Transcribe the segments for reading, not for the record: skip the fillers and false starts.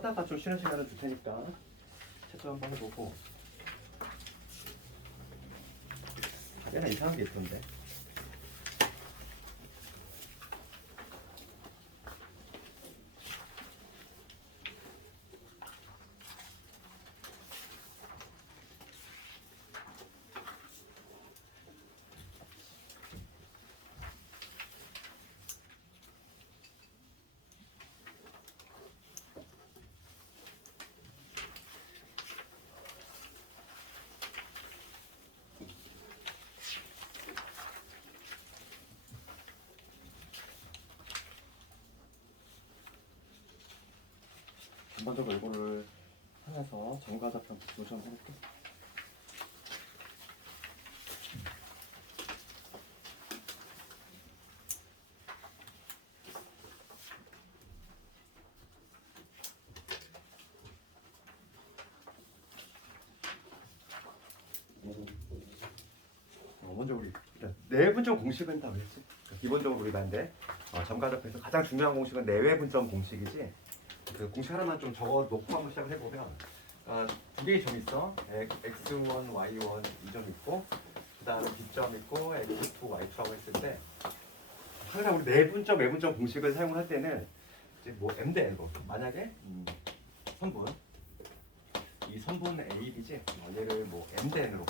하다가 좀 쉬는 시간을 줄 테니까 채점 한번 해보고. 얘는 이상한 게 있던데. 전반적으로 이거를 하면서 정과자편 조정해볼게. 먼저 우리 일단 내분점 공식은 다 외웠지. 기본적으로 우리 반대 정과자편에서 가장 중요한 공식은 내외분점 공식이지. 그 공식 하나만 좀 적어 놓고 한번 시작을 해보면 두 개의 점이 있어. x1, y1 이 점 있고 그 다음에 b점 있고 x2, y2라고 했을 때 항상 우리 내분점, 외분점 공식을 사용할 때는 이제 뭐 m 대 n으로 만약에 선분 이 선분 a, b지 얘를 뭐 m 대 n으로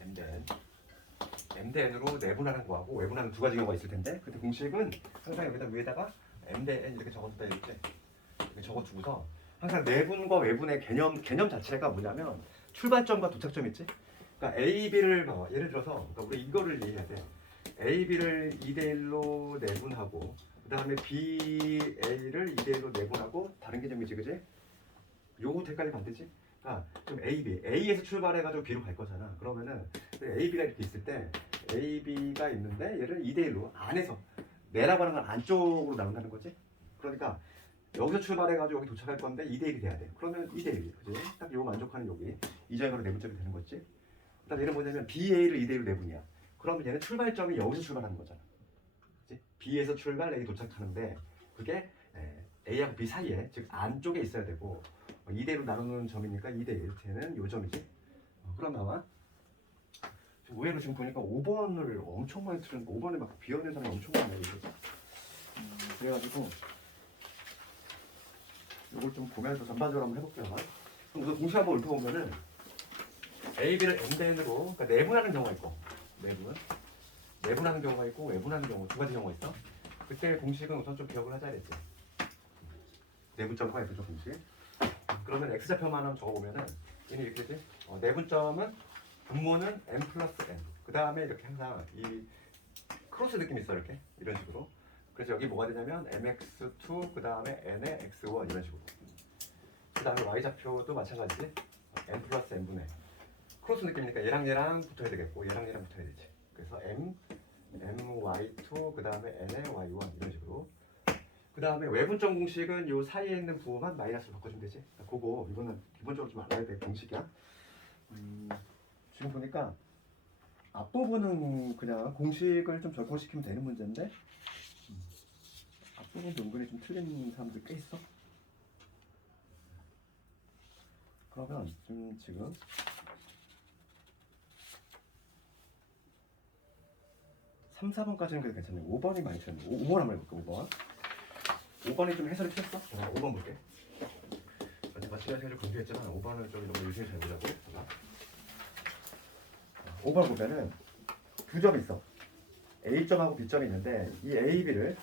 m 대 n으로 내분하는 거하고 외분하는 두 가지 경우가 있을 텐데 그때 공식은 항상 여기다 위에다가 m 대 n 이렇게 적어뒀다 이렇게 적어두고서 항상 내분과 외분의 개념 자체가 뭐냐면 출발점과 도착점 있지? 그러니까 A, B를 예를 들어서 그러니까 우리 이거를 이해해야 돼. A, B를 2대 1로 내분하고 그 다음에 B, A를 2대 1로 내분하고 다른 개념이지 그지? 요거 헷갈리면 안 되지? 그러니까 좀 A, B, A에서 출발해가지고 B로 갈 거잖아. 그러면은 A, B가 이렇게 있을 때 A, B가 있는데 얘를 2대 1로 안에서 내라고 하는 건 안쪽으로 나온다는 거지. 그러니까 여기서 출발해가지고 여기 도착할 건데 2대 1이 돼야 돼. 그러면 2대 1이 그지? 딱 이거 만족하는 여기 이 점으로 내분점이 되는 거지. 그다음 얘는 뭐냐면 BA를 2대 1로 내분이야. 그러면 얘는 출발점이 여기서 출발하는 거잖아. 그지? B에서 출발 A 도착하는데 그게 A하고 B 사이에 즉 안쪽에 있어야 되고 2대 1로 나누는 점이니까 2대 1 쟤는 요 점이지. 그럼 나와. 의외로 지금 보니까 5번을 엄청 많이 틀으니까 5번에 막 비어있는 사람이 엄청 많아요. 그래가지고 이걸 좀 보면서 전반적으로 한번 해볼게요. 그럼 우선 공식 한번 읊어보면은 A, B를 M 대 N으로 그러니까 내분하는 경우가 있고 내분하는 경우가 있고 외분하는 경우 두 가지 경우가 있어. 그때 공식은 우선 좀 기억을 하자 했지. 내분점과 F점 공식. 그러면 X좌표만 한번 적어보면은 얘는 이렇게 되지. 내분점은 분모는 M 플러스 N. 그 다음에 이렇게 항상 이 크로스 느낌이 있어 이렇게 이런 식으로. 그래서 여기 뭐가 되냐면 mx2 그 다음에 n의 x1 이런 식으로. 그 다음에 y좌표도 마찬가지지. n 플러스 n분의 크로스 느낌이니까 얘랑 붙어야 되겠고 얘랑 붙어야 되지. 그래서 my2 그 다음에 n의 y1 이런 식으로. 그 다음에 외분점 공식은 요 사이에 있는 부호만 마이너스로 바꿔주면 되지. 그거 이거는 기본적으로 좀 알아야 될 공식이야. 지금 보니까 앞부분은 그냥 공식을 좀 적용시키면 되는 문제인데 앞부분도 은근히 좀 틀린 사람들 꽤 있어. 그러면 지금 3, 4번까지는 그래도 괜찮네. 5번이 많이 틀렸네. 5번 한번 해볼게. 5번이 좀 해설이 틀렸어? 5번 볼게. 제가 시간을 공개했지만 5번은 좀 너무 유심히 잘 보자고. 5번 보면은 두 점이 있어. A점하고 B점이 있는데 이 A, B를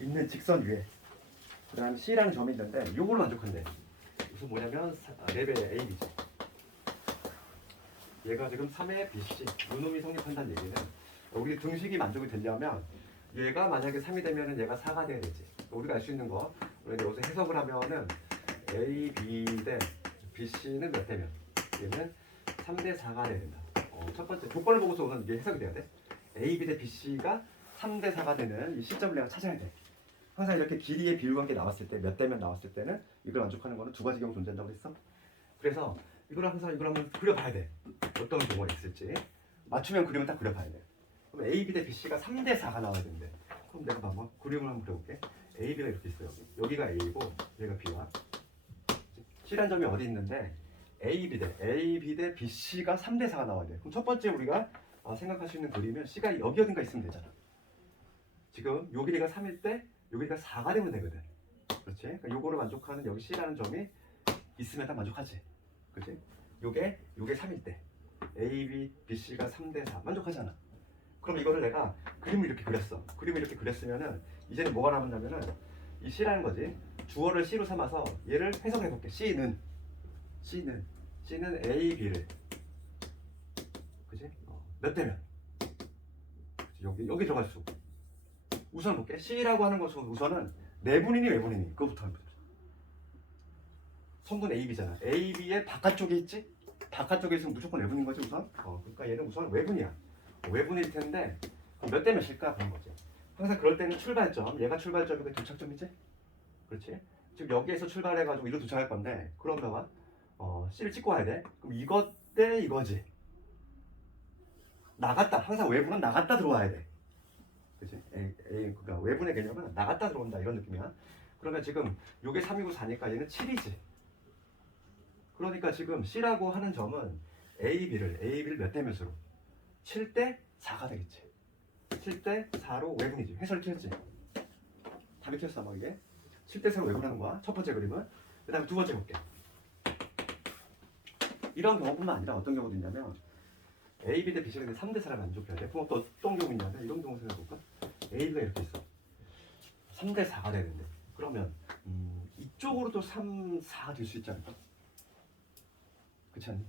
있는 직선 위에 그 다음 C라는 점이 있는데 이걸로 만족한대. 무슨 뭐냐면 랩의 A, B지. 얘가 지금 3의 BC 요놈이 성립한다는 얘기는 우리 등식이 만족이 되려면 얘가 만약에 3이 되면은 얘가 4가 돼야 되지. 우리가 알 수 있는 거 우리가 여기서 해석을 하면은 A, B 대 BC는 몇 대면 얘는 3대 4가 돼야 된다. 첫 번째 조건을 보고서 우선 이게 해석이 돼야 돼. A, B 대 BC가 3대 4가 되는 이 시점을 내가 찾아야 돼. 항상 이렇게 길이의 비율관계 나왔을 때 몇 대면 나왔을 때는 이걸 만족하는 거는 두 가지 경우 존재한다고 그랬어. 그래서 이걸 항상 이걸 한번 그려봐야 돼. 어떤 경우가 있을지 맞추면 그림을 딱 그려봐야 돼. 그럼 A, B 대 BC가 3대 4가 나와야 되는데 그럼 내가 한번 그림을 한번 그려볼게. AB가 이렇게 있어요. 여기가 A고 여기가 B야. C란 점이 어디 있는데 AB 대 BC가 3대 4가 나와야 돼. 그럼 첫 번째 우리가 생각할 수 있는 그림은 C가 여기 어딘가 있으면 되잖아. 지금 요 길이가 3일 때 요 길이가 4가 되면 되거든. 그렇지? 그러니까 요거를 만족하는 여기 C라는 점이 있으면 다 만족하지. 그렇지? 요게 3일 때 AB, BC가 3대 4 만족하잖아. 그럼 이거를 내가 그림을 이렇게 그렸어. 그림을 이렇게 그렸으면은 이제는 뭐가 남았냐면은 이 C라는 거지. 주어를 C로 삼아서 얘를 해석해 볼게. C는 A, B를 그지? 몇 대면? 여기 들어갈 수. 우선 볼게. C라고 하는 것은 우선은 내분이니 외분이니 그거부터 합니다. 성분 AB잖아. AB의 바깥쪽에 있지? 바깥쪽에 있으면 무조건 외분인 거지 우선. 그러니까 얘는 우선 외분이야. 외분일 텐데 몇 대 몇일까 그런 거지. 항상 그럴 때는 출발점, 얘가 출발점이고 도착점이지? 그렇지? 지금 여기에서 출발해가지고 이리로 도착할 건데 그러면 C를 찍고 와야 돼. 그럼 이것 대 이거지. 나갔다. 항상 외분은 나갔다 들어와야 돼. 그치? 그러니까 외분의 개념은 나갔다 들어온다 이런 느낌이야. 그러면 지금 요게 3이고 4니까 얘는 7이지. 그러니까 지금 C라고 하는 점은 AB를 몇 대 몇으로? 7대 4가 되겠지. 7대 4로 외분이지. 해설 틀렸지? 답이 틀렸어 뭐 이게. 7대 4로 외분하는 거야. 첫 번째 그림은. 그 다음에 두 번째 볼게. 이런 경우뿐만 아니라 어떤 경우도 있냐면 AB 대 BC가 3대 4를 만족해야 돼. 그럼 또 어떤 경우 있냐면 이런 경우 생각해볼까? AB가 이렇게 있어. 3대 4가 되는데 그러면 이쪽으로도 3, 4가 될 수 있지 않을까? 그렇지 않니?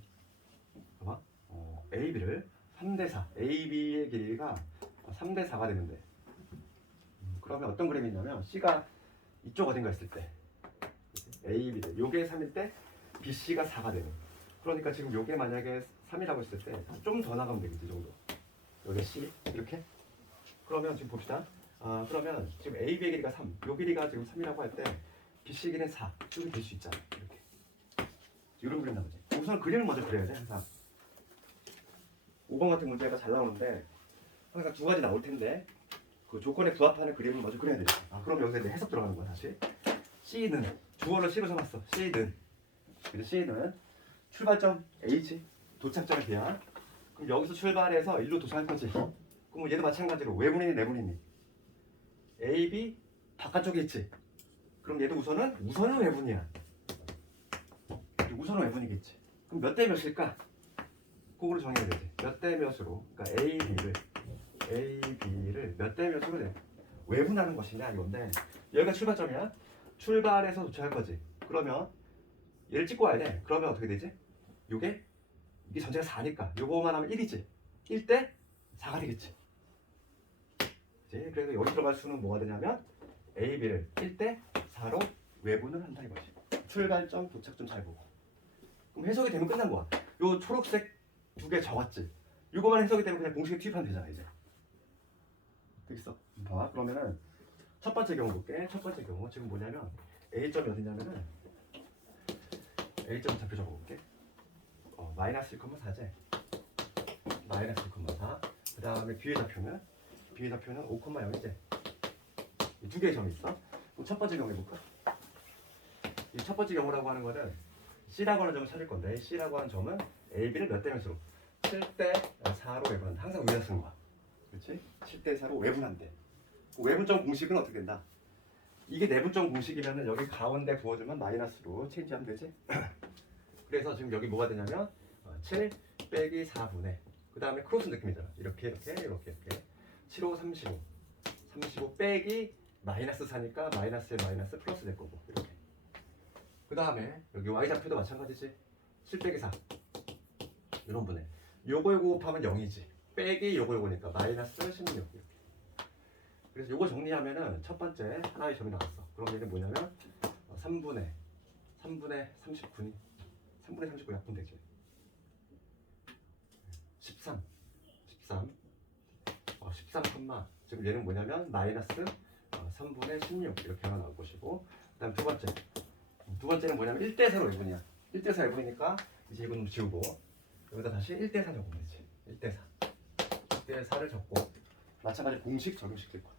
봐봐. AB를 3대 4, AB의 길이가 3대 4가 되는데 그러면 어떤 그림이 있냐면 C가 이쪽 어딘가 있을 때 AB 대 요게 3일 때 BC가 4가 되는. 그러니까 지금 요게 만약에 3이라고 했을 때 좀 더 나가면 되겠지 정도. 여기 C 이렇게. 그러면 지금 봅시다. 그러면 지금 AB의 길이가 3, 요 길이가 지금 3이라고 할 때 BC 길이는 4 이렇게 될 수 있잖아. 이렇게. 이런 그림 나오지. 우선 그림을 먼저 그려야 돼 항상. 5번 같은 문제가 잘 나오는데 항상 두 가지 나올 텐데 그 조건에 부합하는 그림을 먼저 그려야 돼. 그럼 여기서 이제 해석 들어가는 거야 다시. C는 주어를 C로 삼았어. C는 출발점 A지. 도착점이 B야. 그럼 여기서 출발해서 일로 도착할 거지. 그럼 얘도 마찬가지로 외분이니 내분이니. A, B 바깥쪽에 있지. 그럼 얘도 우선은 외분이야. 우선은 외분이겠지. 그럼 몇 대 몇일까? 그거를 정해야 되지. 몇 대 몇으로. 그러니까 AB를 몇 대 몇으로 외분하는 것이냐 이건데 여기가 출발점이야. 출발해서 도착할 거지. 그러면 얘를 찍고 와야 돼. 그러면 어떻게 되지? 이게 전체가 4니까 요거만 하면 1이지. 1대 4가 되겠지. 그치? 그래서 여기 들어갈 수는 뭐가 되냐면 AB를 1대 4로 외분을 한다 이거지. 출발점, 도착점 잘 보고. 그럼 해석이 되면 끝난 거야. 요 초록색 두 개 적었지. 이거만 해석이 되면 그냥 공식에 투입하면 되잖아 이제. 되겠어? 봐봐. 그러면은 첫 번째 경우 볼게. 첫 번째 경우 지금 뭐냐면 A점이 어디냐면은 A점 좌표 적어볼게. 마이너스 1,4지. 마이너스 1,4. 그 다음에 B의 좌표는 5,0이지. 이 두 개의 점이 있어. 그럼 첫 번째 경우 해볼까? 이 첫 번째 경우라고 하는 거는 C라고 하는 점을 찾을 건데 C라고 하는 점은 AB를 몇 대 몇으로? 7대 4로 외분한다. 항상 위에다 쓰는 거야. 그렇지? 7대 4로 외분한대. 그 외분점 공식은 어떻게 된다? 이게 내분점 공식이면은 여기 가운데 부어주면 마이너스로 체인지하면 되지? 그래서 지금 여기 뭐가 되냐면 7 빼기 4분의 그 다음에 크로스 느낌이잖아. 이렇게 7, 5, 35 빼기 마이너스 4니까 마이너스에 마이너스 플러스 될 거고 이렇게. 그 다음에 여기 y좌표도 마찬가지지. 7 빼기 4 이런 분의 요거 곱하면 0이지. 빼기 요거니까 마이너스 16 이렇게. 그래서 요거 정리하면은 첫 번째 하나의 점이 나왔어. 그럼 얘는 뭐냐면 3분의 39니 3분의 39 약분 되지. 13 지금 얘는 뭐냐면 마이너스 3분의 16 이렇게 하나 나올 것이고, 그 다음 두 번째는 뭐냐면 1대 4로 외분이야. 1대 4 외분이니까 이제 이거는 지우고 여기다 다시 1대 4 적으면 되지. 1대 4를 적고 마찬가지 공식 적용시킬 거야.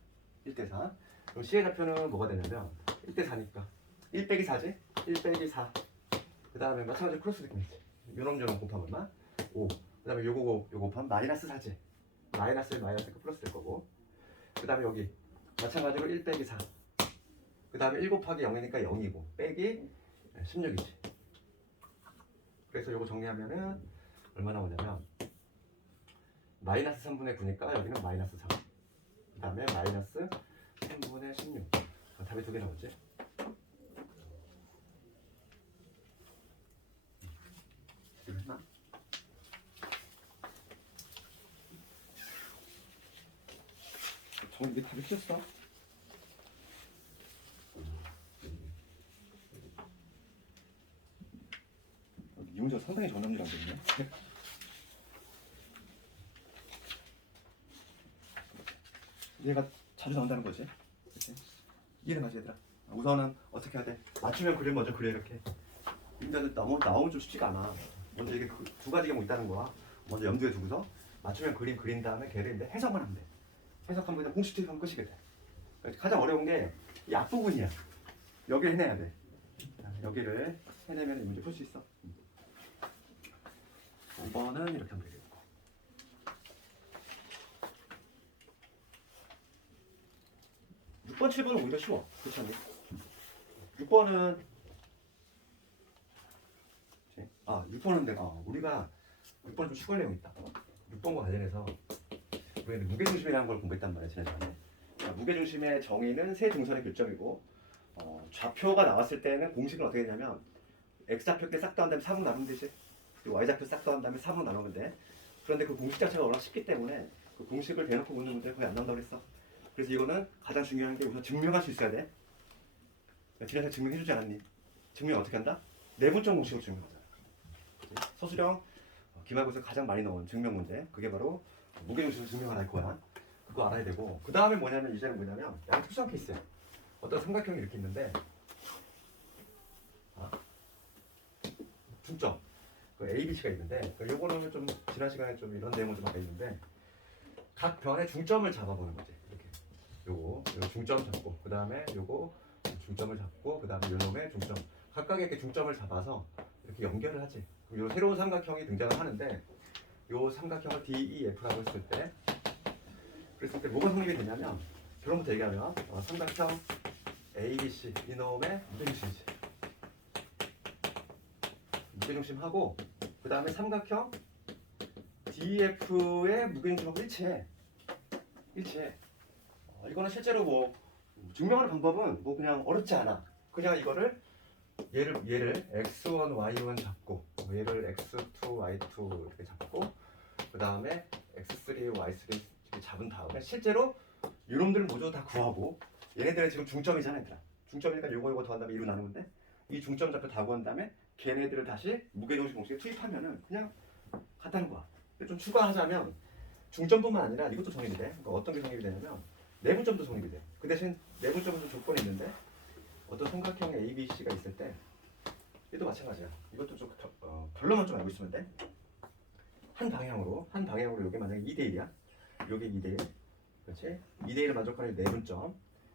1대4. 그럼 C의 좌표는 뭐가 되냐면 1대4니까 1 빼기 4지? 1 빼기 4. 그 다음에 마찬가지로 크로스 느낌이지. 요놈저놈 곱하면 얼마? 5. 그 다음에 요거 곱하면 마이너스 4지. 마이너스가 플러스 될 거고. 그 다음에 여기 마찬가지로 1 빼기 4. 그 다음에 1 곱하기 0이니까 0이고 빼기 16이지. 그래서 요거 정리하면은 얼마 나오냐면 마이너스 3분의 9니까 여기는 마이너스 3. 그 다음에 마이너스 3분의 16. 답이 2개 나오지. 이거 했나? 이게 답이 틀렸어? 이 문제가 상당히 전염이라고 그랬네. 얘가 자주 나온다는 거지. 그치? 이해는 가지 얘들아. 우선은 어떻게 해야 돼? 맞추면 그림 먼저 그려 이렇게. 근데 나오면 좀 쉽지가 않아. 먼저 이게 두 가지 경우 있다는 거야. 먼저 염두에 두고서 맞추면 그림 그린 다음에 걔를 이제 해석만 하면 돼. 해석하면 그냥 공식 투입하면 끝이게 돼. 그러니까 가장 어려운 게 이 앞부분이야. 여기를 해내야 돼. 여기를 해내면 이 문제 풀 수 있어. 5번은 이렇게 하면 되겠고. 6번, 7번은 오히려 쉬워. 그렇지 않니? 6번은 6번은 내가 우리가 6번은 좀 추가할 내용이 있다. 6번과 관련해서 우리가 무게중심이라는 걸 공부했단 말이야 지난번에. 무게중심의 정의는 세 등선의 교점이고 좌표가 나왔을 때는 공식은 어떻게 되냐면 x좌표 때 싹 더한 다음에 3으로 나누면 되지. 그리고 y좌표 싹 더한 다음에 3으로 나누면 돼. 그런데 그 공식 자체가 워낙 쉽기 때문에 그 공식을 대놓고 묻는 문제가 거의 안 나온다고 그랬어. 그래서 이거는 가장 중요한 게 우선 증명할 수 있어야 돼. 지난번에 증명해주지 않았니? 증명 어떻게 한다? 내분점 공식으로 증명하잖아. 서술형 기말고사에 가장 많이 나온 증명 문제. 그게 바로 무게중심을 증명하라 할 거야. 그거 알아야 되고 그 다음에 뭐냐면 이제는 뭐냐면 양 특수한 케이스야. 어떤 삼각형이 이렇게 있는데 중점 그 A, B, C가 있는데 요거는 좀 지난 시간에 좀 이런 내용을 좀 아까 있는데 각 변의 중점을 잡아보는 거지. 이렇게 요거 중점 잡고 그 다음에 요거 중점을 잡고 그 다음에 요놈의 중점 각각의 이렇게 중점을 잡아서 이렇게 연결을 하지. 요 새로운 삼각형이 등장을 하는데 요 삼각형을 DEF라고 했을 때 그랬을 때 뭐가 성립이 되냐면 결론부터 얘기하면 삼각형 ABC 이놈의 무게중심이지. 무게중심하고 그 다음에 삼각형 DF의 무게중심하고 일치해. 이거는 실제로 뭐 증명하는 방법은 뭐 그냥 어렵지 않아. 그냥 이거를 얘를 x1, y1 잡고 얘를 x2, y2 이렇게 잡고 그 다음에 x3, y3 이렇게 잡은 다음에 실제로 이놈들 모두 다 구하고 얘네들은 지금 중점이잖아 얘들아. 중점이니까 요거 더한 다음에 2로 나누는데 이 중점 잡고 다 구한 다음에 걔네들을 다시 무게중심 공식에 투입하면은 그냥 같다는 거야. 근데 좀 추가하자면 중점뿐만 아니라 이것도 성립이 돼. 그러니까 어떤 게 성립이 되냐면 내분점도 성립이 돼. 그 대신 내분점은 좀 조건이 있는데 어떤 삼각형 ABC가 있을 때 얘도 마찬가지야. 이것도 좀 결론만 좀 알고 있으면 돼. 한 방향으로 여기 만약에 2대1이야. 여기 2대1. 그렇지? 2대1을 만족하는 내분점.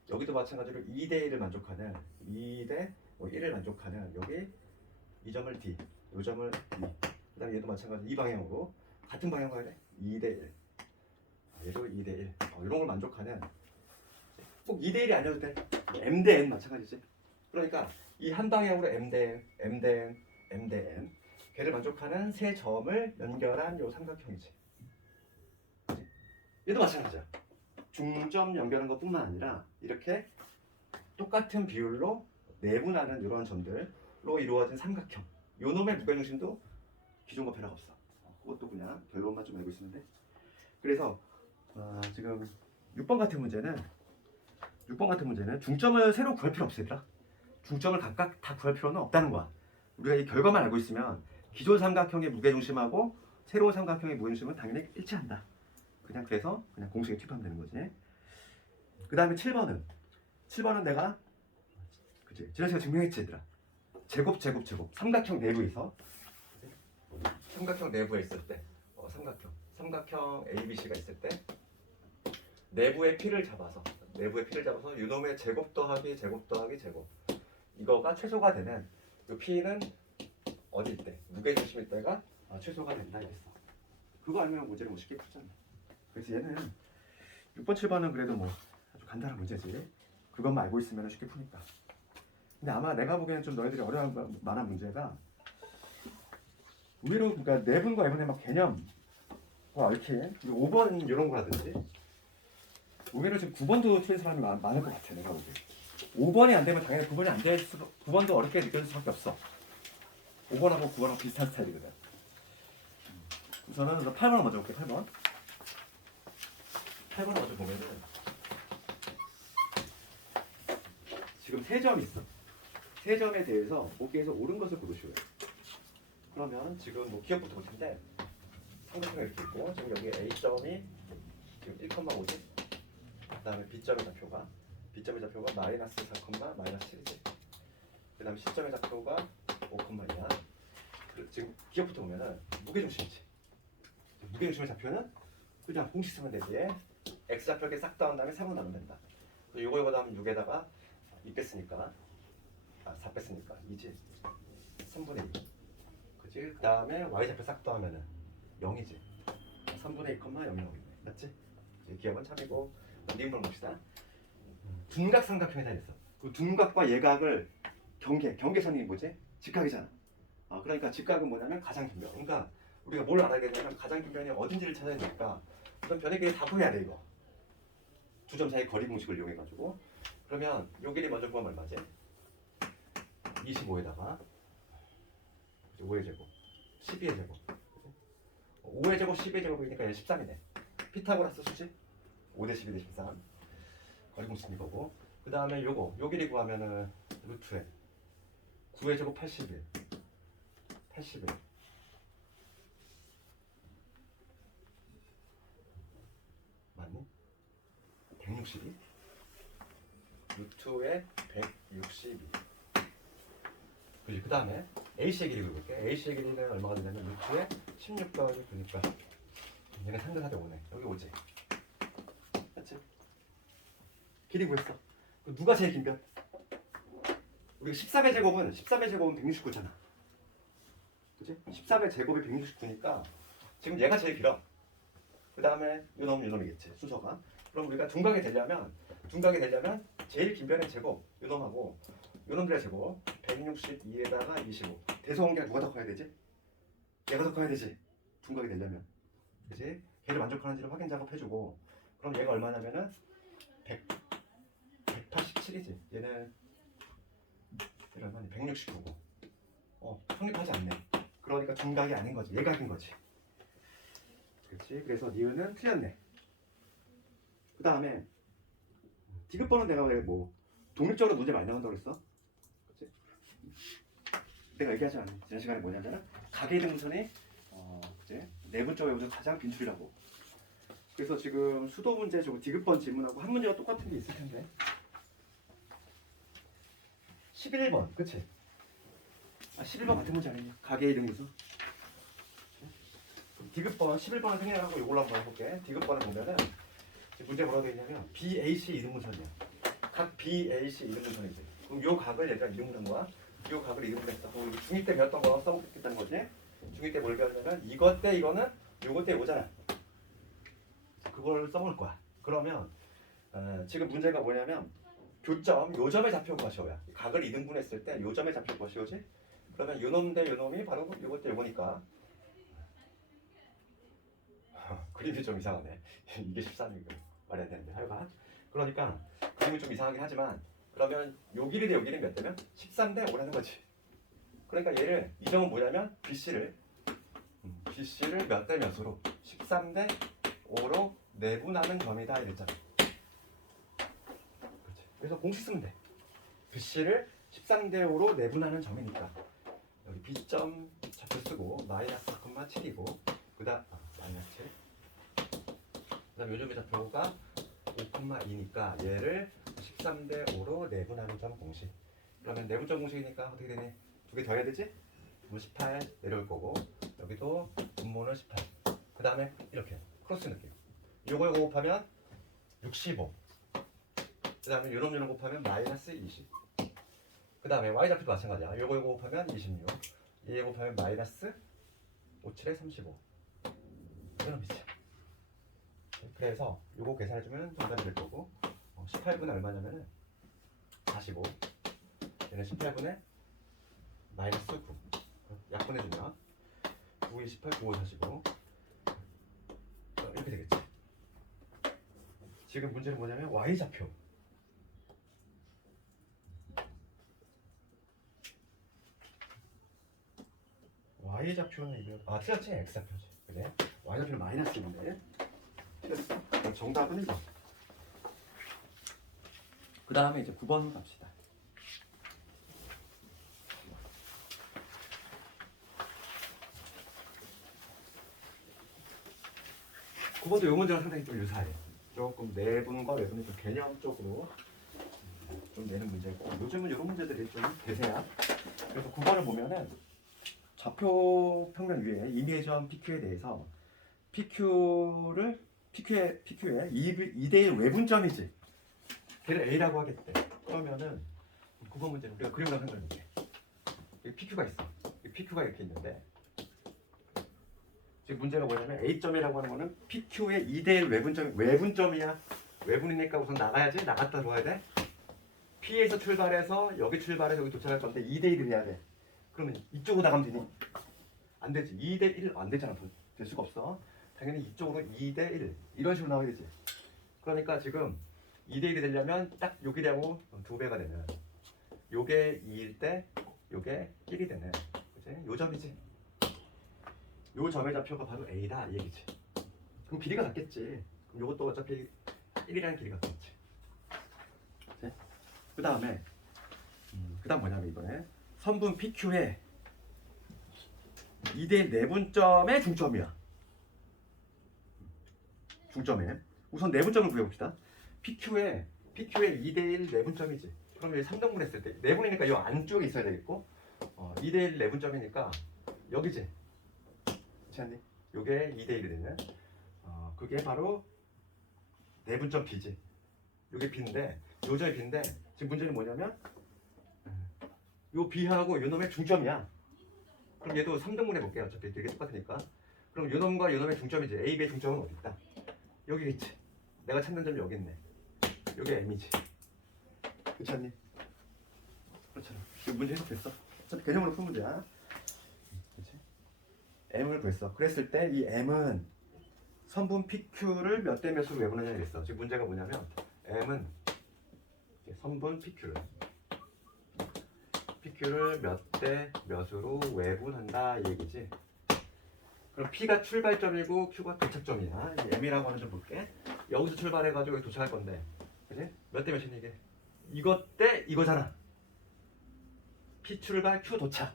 여기도 마찬가지로 2대1을 만족하는 2대 1을 만족하는 여기 이 점을 D, 이 점을 D. 그 다음에 얘도 마찬가지로 이 방향으로 같은 방향으로 가야 돼. 2대1. 얘도 2대1. 이런 걸 만족하는 꼭 2대1이 아니어도 돼. M 대 N 마찬가지지. 그러니까 이 한 방향으로 M 대 N 걔를 만족하는 세 점을 연결한 요 삼각형이지. 얘도 마찬가지야. 중점 연결한 것뿐만 아니라 이렇게 똑같은 비율로 내분하는 이러한 점들로 이루어진 삼각형. 요 놈의 무게중심도 기존과 변화가 없어. 그것도 그냥 결론만 좀 알고 있으면 돼. 그래서 지금 6번 같은 문제는 중점을 새로 구할 필요 없어 얘들아. 중점을 각각 다 구할 필요는 없다는 거야. 우리가 이 결과만 알고 있으면 기존 삼각형의 무게중심하고 새로운 삼각형의 무게중심은 당연히 일치한다. 그래서 그냥 공식에 투입하면 되는 거지. 그 다음에 7번은 내가 지난 시간에 증명했지 얘들아. 제곱 삼각형 내부에 있을 때 삼각형 ABC가 있을 때 내부의 P를 잡아서 내부의 P를 잡아서 요놈의 제곱 더하기 제곱 더하기 제곱 이거가 최소가 되면 이 P는 어디일 때? 무게중심일 때가 최소가 된다 이랬어. 그거 알면 문제를 뭐 쉽게 풀잖아. 그래서 얘는 6번, 7번은 그래도 뭐 아주 간단한 문제지. 그것만 알고 있으면 쉽게 푸니까. 근데 아마 내가 보기에는 좀 너희들이 어려울 만한 문제가 의외로 그러니까 내분과 외분의 막 개념 얽힌 5번 이런 거라든지 의외로 지금 9번도 틀린 사람이 많을 것 같아. 내가 보기에 5번이 안 되면 당연히 9번이 안 될 수 9번도 어렵게 느껴질 수밖에 없어. 5번하고 9번하고 비슷한 스타일이거든. 우선은 8번을 먼저 볼게. 8번 8번을 먼저 보면은 지금 세 점이 있어. 세 점에 대해서 보기에서 옳은 것을 고르시오요. 그러면 지금 뭐 기억부터 볼 텐데 삼각형이 이렇게 있고 지금 여기 A점이 지금 1,5지. 그 다음에 B점의 좌표가 마이너스 4, 마이너스 7이지. 그 다음에 C점의 좌표가 5,2야. 지금 기억부터 보면은 무게중심이지. 무게중심의 좌표는 그냥 공식 쓰면 되지. X좌표 이렇게 싹 더한 다음에 3으로 나누면 된다. 그리고 이거 다음 6에다가 2 뺐으니까 4 뺐으니까 2지. 3분의 2. 그치? 그 다음에 Y좌표 싹 더하면은 0이지. 3분의 2, 0이 맞지? 기억은 참이고 니은걸 봅시다. 둔각 삼각형이 다 있어. 그 둔각과 예각을 경계선이 뭐지? 직각이잖아. 그러니까 직각은 뭐냐면 가장 긴 변. 그러니까 우리가 뭘 알아야 되냐면 가장 긴 변이 어딘지를 찾아야 되니까 그럼 변의 길이 다 구해야 돼 이거. 두 점 사이 거리 공식을 이용해 가지고 그러면 요 길이 먼저 구하면 얼마지? 25에다가 5의 제곱, 12의 제곱. 5의 제곱, 12의 제곱이니까 얘 13이네. 피타고라스 수지? 5대 12대 13. 거리 공식인 거고. 그 다음에 요 길이 구하면은 루트에 9의 제곱 81. 맞니? 162. 루트에 162. 그 다음에 A씨의 길이 그려볼게. A씨의 길이는 얼마가 되냐면 루트에 16 더하기 9니까 얘는 상근하대 5네. 여기 5지. 맞지? 길이 구했어. 누가 제일 긴 변? 우리가 13의 제곱은 169잖아. 그치? 13의 제곱이 169니까 지금 얘가 제일 길어. 그 다음에 요놈이겠지 순서가. 그럼 우리가 둔각이 되려면 제일 긴 변의 제곱 요놈하고 요놈들의 제곱 162에다가 25 대소관계가 누가 더 커야 되지? 얘가 더 커야 되지. 둔각이 되려면. 그치? 걔를 만족하는지를 확인 작업해주고 그럼 얘가 얼마냐면은 187이지. 얘는 얼마니? 169고 성립하지 않네. 그러니까 둔각이 아닌 거지. 예각인 거지. 그렇지? 그래서 니은은 틀렸네. 그 다음에 디귿번은 내가 왜 뭐 독립적으로 문제 많이 나온다고 그랬어? 그렇지? 내가 얘기하지 않은 지난 시간에 뭐냐면 각의 등선이 그치? 내분적 외분적 가장 빈출이라고. 그래서 지금 수도 문제 저거 디귿번 질문하고 한 문제가 똑같은 게 있을 텐데 11번 그치? 11번 같은 문제 아니냐? 각의 이등분수 디귿번 11번을 생략하고 이걸로 한번 해볼게. 디귿번을 보면은 문제 뭐라고 되어 있냐면 BAC 이등분선이야. 각 BAC 이등분선이지. 그럼 요 각을 얘가 이등분한 거야. 요 각을 이등분했어. 그럼 중2 때 배웠던 거 써먹겠다는 거지. 중2 때 뭘 배웠냐면 이것 때 이거는 요것 때 요거잖아. 그걸 써먹을 거야. 그러면 지금 문제가 뭐냐면 교점 요점의 좌표 구하시오야. 각을 이등분했을 때 요점의 좌표 구하시오지. 그러면 요놈 대 요놈이 바로 요것 대 요거니까 그림이 좀 이상하네. 이게 13이고 말이 안 되는데 하여간 그러니까 그림이 좀 이상하긴 하지만 그러면 요 길이 대 요 길이 몇 대면 13대 5라는 거지. 그러니까 얘를 이 점은 뭐냐면 BC를 몇 대 몇으로 13대 5로 내분하는 점이다 이랬잖아. 그렇지. 그래서 공식 쓰면 돼. BC를 13대 5로 내분하는 점이니까 여기 B점 좌표 쓰고 마이너스 4,7이고 그다음 마이너스 7 그다음 요점의 좌표가 5,2니까 얘를 13대 5로 내분하는 점 공식. 그러면 내분점 공식이니까 어떻게 되니? 두 개 더 해야 되지? 18 내려올 거고 여기도 분모는 18. 그 다음에 이렇게 크로스 느낌. 요거 곱하면 65. 그 다음에 요놈 곱하면 마이너스 20. 그 다음에 y좌표도 마찬가지야. 요거 곱하면 26. 얘 곱하면 마이너스 57에 35. 이놈이지. 그래서 요거 계산해주면 정답이 될 거고 18분의 얼마냐면은 45. 얘는 18분의 마이너스 9. 약분해주면 9, 28, 9, 5, 45 이렇게 되겠지. 지금 문제는 뭐냐면 y좌표. y좌표는 이거 틀렸지? x좌표지. 그래? y좌표는 마이너스인데 틀렸어. 그럼 정답은 1번. 그 다음에 이제 9번 갑시다. 9번도 요 문제랑 상당히 좀 유사해. 조금 내분과 외분의 좀 개념적으로 좀 내는 문제고, 요즘은 이런 문제들이 좀 대세야. 그래서 9번을 보면은 좌표 평면 위에 이미지한 PQ에 대해서 PQ의 2대1 외분점이지. 걔를 A라고 하겠대. 그러면은 9번 문제는 우리가 그림을 한번 해볼게. 여기 PQ가 있어. 여기 PQ가 이렇게 있는데 지금 문제가 뭐냐면 A점이라고 하는 거는 PQ의 2대1 외분점이야. 외분이니까 우선 나가야지. 나갔다 들어와야 돼. P에서 출발해서 여기 출발해서 여기 도착할 건데 2대1을 해야 돼. 그러면 이쪽으로 나가면 되니? 안 되지. 2대1 안 되잖아. 될 수가 없어. 당연히 이쪽으로 2대1 이런 식으로 나와야 되지. 그러니까 지금 2대1이 되려면 딱 여기라고 2배가 되면 요게 2일 때 요게 1이 되네. 그치? 요 점이지. 요 점의 좌표가 바로 A다 이 얘기지. 그럼 길이가 같겠지. 그럼 요것도 어차피 1이라는 길이가 같겠지. 그 다음에 뭐냐면 이번에 선분 PQ의 2대1 내분점의 중점이야. 중점에 우선 내분점을 구해봅시다. PQ의 2대1 내분점이지. 그럼 여기 3등분 했을 때 내분이니까 이 안쪽에 있어야 되겠고 2대1 내분점이니까 여기지. 그렇지 않니? 요게 2대1이 되면 그게 바로 내분점 B지. 요게 B인데 요 점이 B인데 지금 문제는 뭐냐면 요 B하고 요 놈의 중점이야. 그럼 얘도 3등분 해볼게요. 어차피 되게 똑같으니까. 그럼 요 놈과 요 놈의 중점이지. A, B의 중점은 어디 있다? 여기겠지. 내가 찾는 점이 여기 있네. 요게 M이지. 그렇지 않니? 그렇잖아. 지금 문제 해석됐어. 어차피 개념으로 푼 문제야. 그렇지? M을 구했어. 그랬을 때 이 M은 선분 PQ를 몇 대 몇으로 외분하냐 그랬어. 지금 문제가 뭐냐면 M은 선분 PQ를 몇 대 몇으로 외분한다 이 얘기지. 그럼 P가 출발점이고 Q가 도착점이야. 이 M이라고 하는 점 볼게. 여기서 출발해가지고 여기 도착할 건데, 그지? 몇 대 몇이니 이게? 이것 대 이거잖아. P 출발 Q 도착.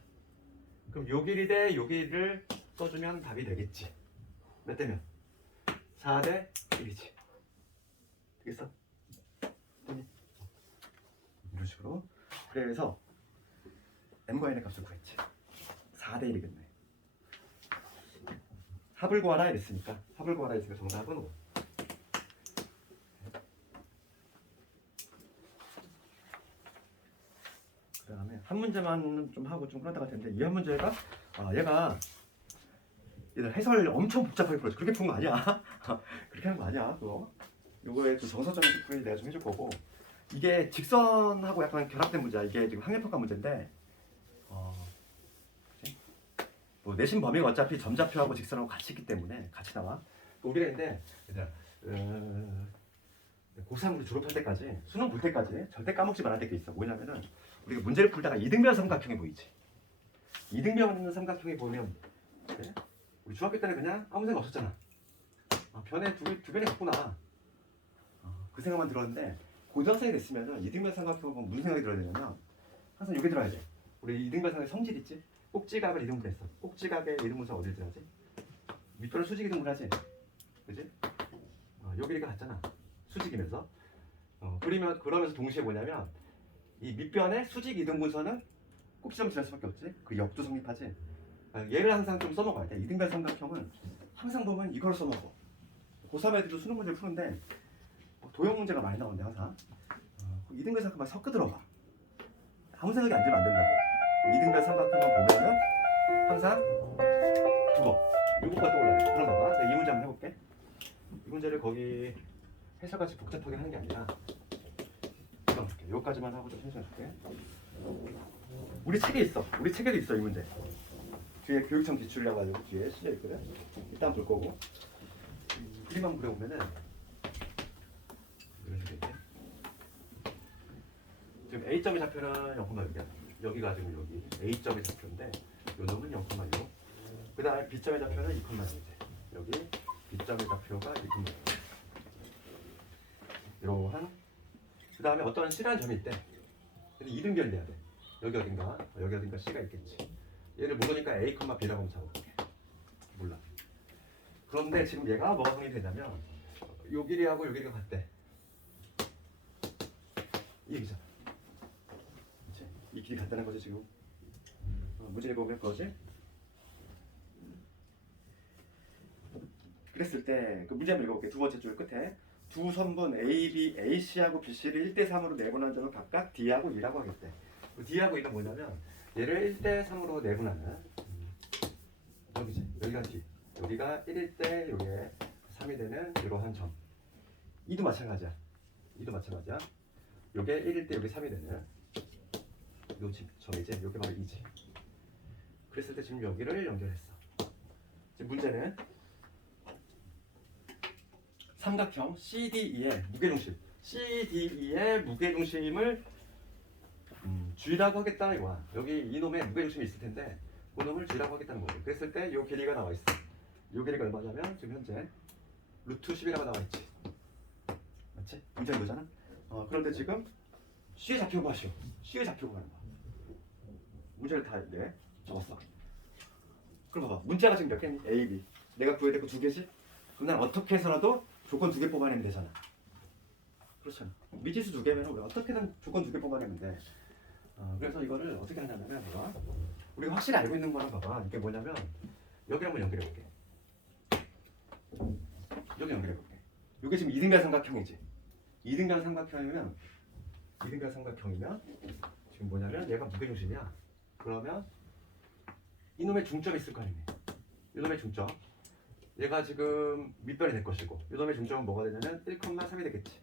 그럼 요 길이 대 요 길이를 써주면 답이 되겠지. 몇 대면? 4대 1이지. 되겠어? 이런 식으로. 그래서 M과 N의 값을 구했지. 4대 1이겠네. 합을 구하라 이랬으니까 정답은 5. 그 다음에 한 문제만 좀 하고 좀 그러다가 텐데 이 한 문제가 얘가 해설 엄청 복잡하게 풀었지. 그렇게 푼 거 아니야. 그렇게 하는 거 아니야. 그거. 요거에 또 정서적인 부분이 내가 좀 해줄 거고, 이게 직선하고 약간 결합된 문제야. 이게 지금 학력평가 문제인데 뭐 내신 범위가 어차피 점좌표하고 직선하고 같이 있기 때문에 같이 나와. 우리가 근데 고3 우리 졸업할 때까지, 수능 볼 때까지 절대 까먹지 말아야 될 게 있어. 뭐냐면은 우리가 문제를 풀다가 이등변 삼각형이 보이지. 이등변 있는 삼각형이 보면, 네? 우리 중학교 때는 그냥 아무 생각 없었잖아. 변에 두 변이 같구나. 그 생각만 들었는데 고등학생이 됐으면은 이등변 삼각형을 보면 무슨 생각이 들어야 되냐면 항상 여기 들어야 돼. 우리 이등변 삼각형 성질 있지? 꼭지각을 이등분했어. 꼭지각의 이등분선 어딜 들어야지? 밑변을 수직 이등분하지, 그지? 요 길이가 같잖아. 수직이면서. 그러면서 동시에 뭐냐면 이 밑변의 수직 이등분선은 꼭지점 지날 수밖에 없지. 그 역도 성립하지. 얘를 항상 좀 써먹어야 돼. 이등변 삼각형은 항상 보면 이걸 써먹어. 고3 애들도 수능 문제를 푸는데 도형 문제가 많이 나오는데 항상 이등변 삼각형만 섞어 들어가. 아무 생각이 안 들면 안 된다고. 이등변 삼각형만 보면은 항상 그거 요거가 떠올라요. 그럼 봐봐. 내가 이 문제 한번 해볼게. 이 문제를 거기 해석같이 복잡하게 하는 게 아니라 이거 볼게. 요까지만 하고 좀 천천히 할게. 우리 책에 있어. 우리 책에도 있어 이 문제. 뒤에 교육청 기출이라고 가지고 뒤에 실려 있거든. 일단 볼 거고. 그림 한번 그려보면은 이런 식으로 이렇게. 지금 A점의 좌표는 0,6이야. 여기가 지금 여기 A점의 좌표인데 요 놈은 0,6. 그 다음에 B점의 좌표는 2,0이지. 여기 B점의 좌표가 2,0. 이러한. 그 다음에 어떤 C라는 점이 있대. 근데 이등변이 돼야 돼. 여기 어딘가 C가 있겠지. 얘를 모르니까 A, B라고 한번 잡아볼게. 몰라. 그런데 지금 얘가 뭐가 성립되냐면 요 길이하고 요 길이가 같대. 이 얘기잖아. 그치? 이 길이 같다는 거지 지금. 문제 보면 그거지. 그랬을 때 그 문제 한번 읽어볼게. 두 번째 줄 끝에 두 선분 AC하고 BC를 1대3으로 내분한 점은 각각 D하고 E라고 하겠대. D하고 E가 뭐냐면 얘를 1대3으로 내분하는 여기지. 여기가 D. 여기가 1일 때 요게 3이 되는 이러한 점. E도 마찬가지야. 요게 1일 때 요게 3이 되는 요 점이지. 요게 바로 E지. 그랬을 때 지금 여기를 연결했어. 지금 문제는 삼각형 CDE의 무게중심을 G라고 하겠다 이거야. 여기 이놈의 무게중심이 있을 텐데 그 놈을 G라고 하겠다는 거고. 그랬을 때 요 길이가 나와 있어. 요 길이가 얼마냐면 지금 현재 루트 10이라고 나와 있지. 맞지? 문제가 이거잖아. 그런데 지금 C의 좌표가 하시오. C의 좌표가 하는 거야. 문제를 다 이제 적었어. 그럼 봐봐. 문자가 지금 몇 개니? A, B. 내가 구해야 될 거 두 개지? 그럼 난 어떻게 해서라도 조건 두 개 뽑아내면 되잖아. 그렇잖아. 미지수 두 개면 우리 어떻게든 조건 두 개 뽑아내면 돼. 그래서 이거를 어떻게 하냐면 봐봐. 우리가 확실히 알고 있는 거는 봐봐. 이게 뭐냐면 여기 한번 연결해 볼게. 여기 연결해 볼게. 이게 지금 이등변 삼각형이지. 이등변 삼각형이면 지금 뭐냐면 얘가 무게중심이야. 그러면 이놈의 중점이 있을 거 아니니. 이놈의 중점. 얘가 지금 밑변이 될 것이고 이놈의 중점은 뭐가 되냐면 1,3이 되겠지.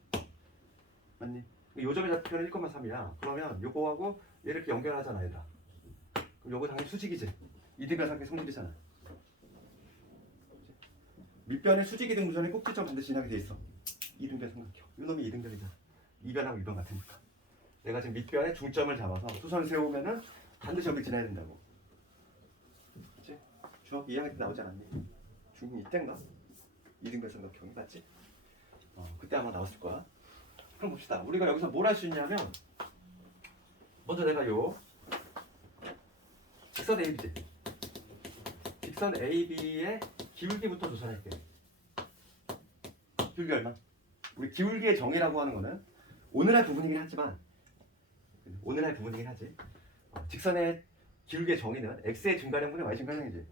맞니? 요 점의 좌표는 1,3이야. 그러면 요거하고 얘를 이렇게 연결하잖아 얘들아. 그럼 요거 당연히 수직이지. 이등변 삼각형의 성질이잖아. 밑변의 수직이등 무전의 꼭지점 반드시 지나게 돼 있어. 이등변 삼각형. 요놈이 이등변이잖아. 이변하고 이변 같으니까. 내가 지금 밑변의 중점을 잡아서 수선을 세우면은 반드시 여기 지나야 된다고. 그치? 중학교 2학년 때 나오지 않았니? 중2 이때인가? 이등변 삼각형이 맞지? 그때 아마 나왔을 거야. 그럼 봅시다. 우리가 여기서 뭘 할 수 있냐면 먼저 내가 요 직선 AB지. 직선 AB의 기울기부터 조사할게. 기울기 얼마? 우리 기울기의 정의라고 하는 거는 오늘 할 부분이긴 하지. 직선의 기울기의 정의는 x의 증가량분의 y 증가량이지.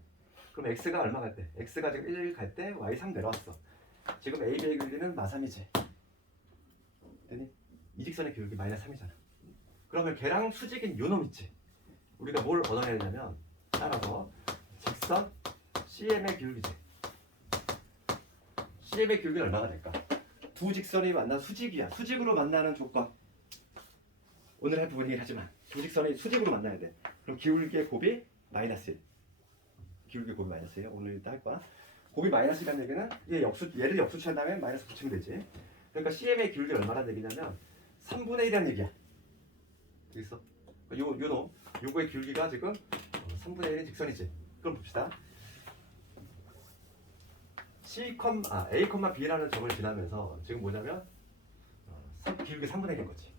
그럼 x가 얼마 갈 때? x가 지금 1 갈 때 y 3 내려왔어. 지금 AB의 기울기는 -3이지. 되니? 이 직선의 기울기 -3이잖아. 그러면 걔랑 수직인 요놈 있지. 우리가 뭘 얻어내야 되냐면 따라서 직선 CM의 기울기지. CM의 기울기는 얼마가 될까? 두 직선이 만나 수직이야. 수직으로 만나는 조건. 오늘 할 부분이긴 하지만 두 직선이 수직으로 만나야 돼. 그럼 기울기의 곱이 -1. 기울기 곱이 -1이야. 오늘 일단 할 거야. 곱이 -1이라는 얘기는 얘를 역수치한 다음에 마이너스 붙이면 되지. 그러니까 CM의 기울기 얼마나 얘기냐면 3분의 1이라는 얘기야. 되겠어? 요거의 기울기가 지금 3분의 1인 직선이지. 그럼 봅시다. A, B라는 점을 지나면서 지금 뭐냐면 기울기 3분의 1인 거지.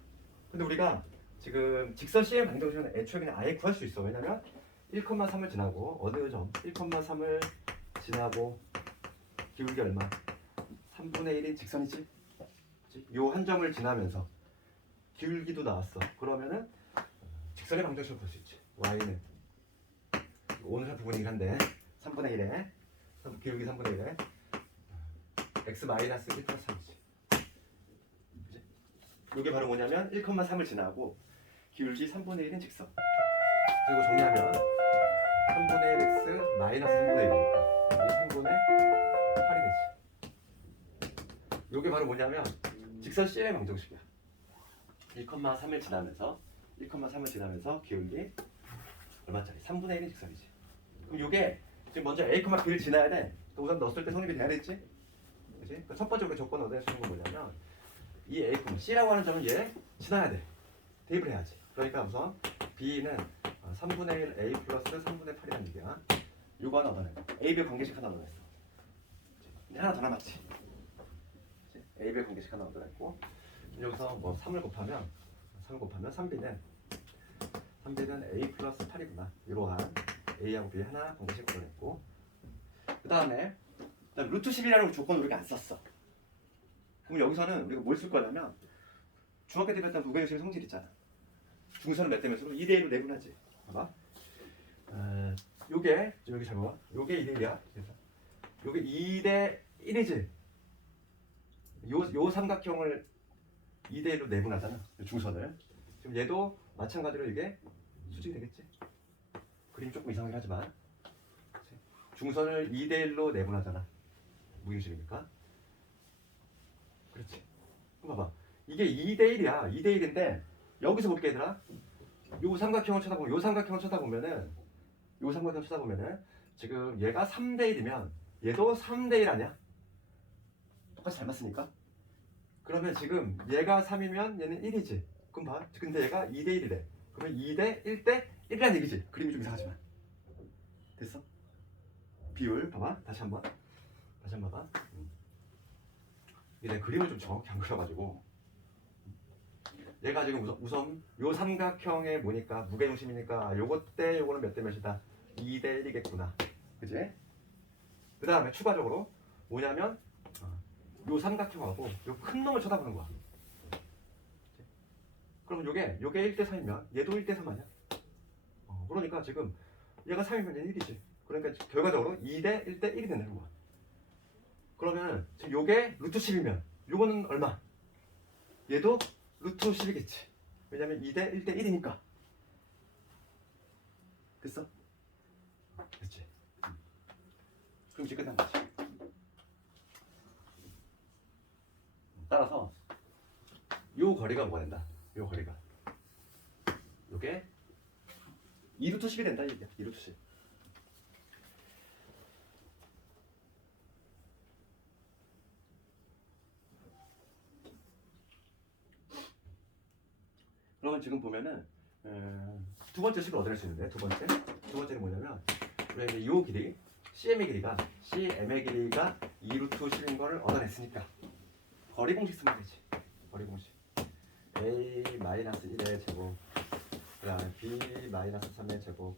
근데 우리가 지금 직선 CM 방정식은 애초에 그냥 아예 구할 수 있어. 왜냐면 1,3을 지나고 어느 점 1,3을 지나고 기울기 얼마? 3분의 1인 직선이지. 요 한 점을 지나면서 기울기도 나왔어. 그러면은 직선의 방정식을 볼 수 있지. y는 오늘 할 부분이긴 한데 3분의 1에 기울기 3분의 1에 x 마이너스 1 플러스 3이지. 그치? 이게 바로 뭐냐면 1,3을 지나고 기울기 3분의 1인 직선. 그리고 정리하면 3분의 1 x 마이너스 3분의 1이니까 이게 3분의 8이 되지. 이게 바로 뭐냐면 직선 CM의 방정식이야. 1,3을 지나면서 기울기 얼마짜리? 3분의 1인 직선이지. 그럼 이게 지금 먼저 A, B를 지나야 돼. 우선 넣었을 때 성립이 돼야 되지. 그지? 첫 번째 우리가 조건을 얻어낼 수 있는 건 뭐냐면 이 A, C라고 하는 점은 얘 지나야 돼. 대입을 해야지. 그러니까 우선 B는 3분의 1 A 플러스 3분의 8이라는 얘기야. 요거 하나 얻어내. A, B 관계식 하나 얻어냈어. 근데 하나 더 남았지. 그치? A, B 관계식 하나 얻어냈고 여기서 뭐 3을 곱하면 3B는 A 플러스 8이구나. 이러한 A하고 B 하나 관계식 얻어냈고 그 다음에 루트 10이라는 조건을 우리가 안 썼어. 그럼 여기서는 우리가 뭘 쓸 거냐면 중학교 때 배웠던 무게중심 성질 있잖아. 중선은 몇 대 몇으로? 2대 1로 내분하지. 봐봐. 요게 여기 잘 봐봐. 요게 2대 1이야. 요게 2대 1이지. 요 삼각형을 2대 1로 내분하잖아. 중선을. 지금 얘도 마찬가지로 이게 수직이 되겠지. 그림이 조금 이상하긴 하지만 중선을 2대 1로 내분하잖아. 무게중심이니까. 그렇지. 그럼 봐봐. 이게 2대 1이야. 2대 1인데 여기서 볼게 얘들아. 요 삼각형을 쳐다보면은 지금 얘가 3대 1이면 얘도 3대 1 아니야? 똑같이 닮았으니까. 그러면 지금 얘가 3이면 얘는 1이지. 그럼 봐. 근데 얘가 2대 1이래. 그러면 2대 1대 1이란 얘기지. 그림이 좀 이상하지만. 됐어? 비율 봐봐. 다시 한번 봐봐. 이게 그림을 좀 정확히 안 그려가지고 얘가 지금 우선 요 삼각형에 뭐니까 무게중심이니까 요거 때 요거는 몇 대 몇이다? 2대 1이겠구나. 그지? 그 다음에 추가적으로 뭐냐면 요 삼각형하고 요 큰 놈을 쳐다보는 거야. 그럼 요게 1대 3이면 얘도 1대 3 아니야? 그러니까 지금 얘가 3이면 얘는 1이지. 그러니까 결과적으로 2대 1대 1이 되는 거야. 그러면 지금 요게 루트 10이면 요거는 얼마? 얘도 루트 10이겠지. 왜냐면 2대 1대 1이니까. 됐어? 그렇지. 그럼 이제 끝난 거지. 따라서 요 거리가 뭐가 된다? 요 거리가 요게 2루트 10이 된다 이게. 2루트 10. 그러면 지금 보면은 두 번째 식을 얻어낼 수 있는데 두 번째는 뭐냐면 우리가 이제 요 길이 CM의 길이가 2루트 10인 거를 얻어냈으니까 거리 공식 쓰면 되지. 거리 공식 A-1의 제곱 그 다음에 B-3의 제곱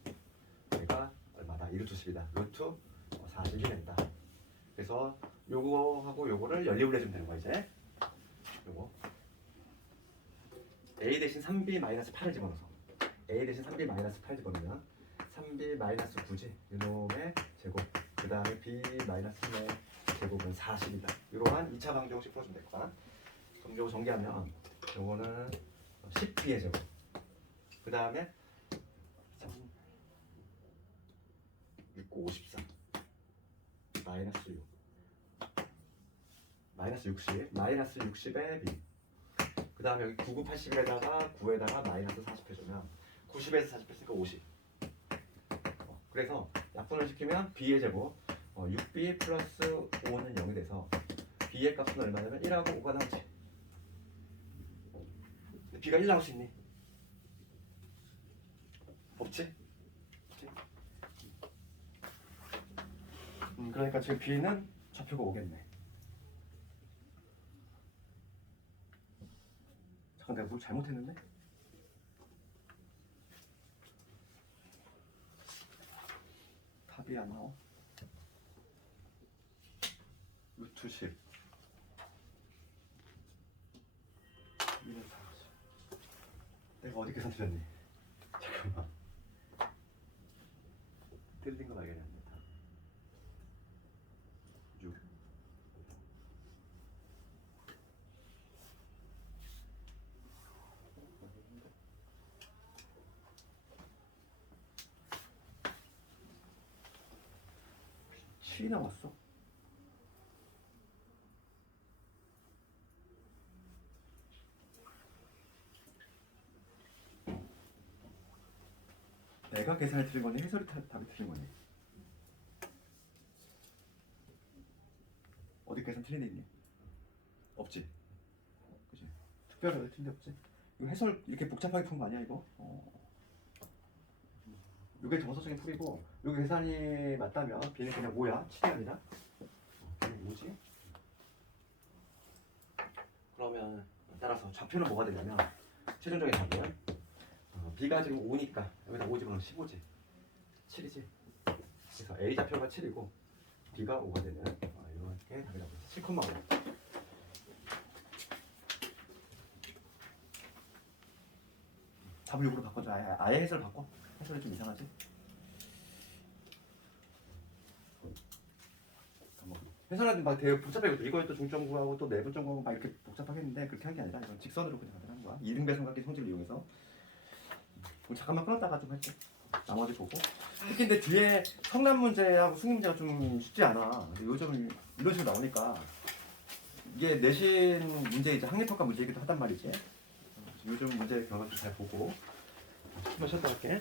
얘가 얼마다? 2루트 10이다. 루트 40이 된다. 그래서 요거하고 요거를 연립을 해주면 되는 거야 이제. 요거 A 대신 3B-8을 집어넣어서 A 대신 3B-8 집어넣으면 3B-9지 이놈의 제곱 그 다음에 B-3의 제곱은 40이다. 이러한 2차 방정식 풀어주면 될 거야. 그럼 요거 정리하면 요거는 10B의 제곱 그 다음에 6, 9, 54 마이너스 6 마이너스 60 마이너스 60의 B 그 다음에 여기 9, 9, 80에다가 9에다가 마이너스 40 해주면 90에서 40 했으니까 50 그래서 약분을 시키면 B의 제곱 6B 플러스 5는 0이 돼서 B의 값은 얼마냐면 1하고 5가 나오지. 근데 B가 1 나올 수 있니? 없지? 그러니까 지금 B는 좌표가 오겠네. 잠깐 내가 뭘 잘못했는데? 답이 안 나와. 루트 10 내가 어디 계산드렸니? 잠깐만 틀린 거 발견했네. 6 2 7이 나왔어. 내가 계산이 틀린 거니 해설이 답이 틀린 거니? 어디 계산 틀린 데 있니? 없지. 그지? 특별하게 틀린 데 없지. 이거 해설 이렇게 복잡하게 푼 거 아니야 이거? 이게 정서적인 풀이고 여기 계산이 맞다면 B는 그냥 5야. 7이 아니라. B는 5지? 그러면 따라서 좌표는 뭐가 되냐면 최종적인 답은 B가 지금 5니까 여기다 5 집어넣으면 15지. 7이지. 그래서 A 좌표가 7이고 B가 5가 되는 이렇게 답이 나오죠. 7,5. 답을 6으로 바꿔줘. 아예 해설 바꿔. 해설이 좀 이상하지? 해설은 막 되게 복잡해. 이거에 또 중점구하고 또 내분점구하고 막 이렇게 복잡하겠는데 그렇게 한 게 아니라 이건 직선으로 그냥 하는 거야. 이등배선각기 성질을 이용해서. 잠깐만 끊었다가 좀 할게. 나머지 보고. 특히 근데 뒤에 성남 문제하고 승리 문제가 좀 쉽지 않아. 요즘 이런 식으로 나오니까 이게 내신 문제 이제 학예평가 문제이기도 하단 말이지. 요즘 문제 결과 좀 잘 보고. 한번 쉬었다 할게.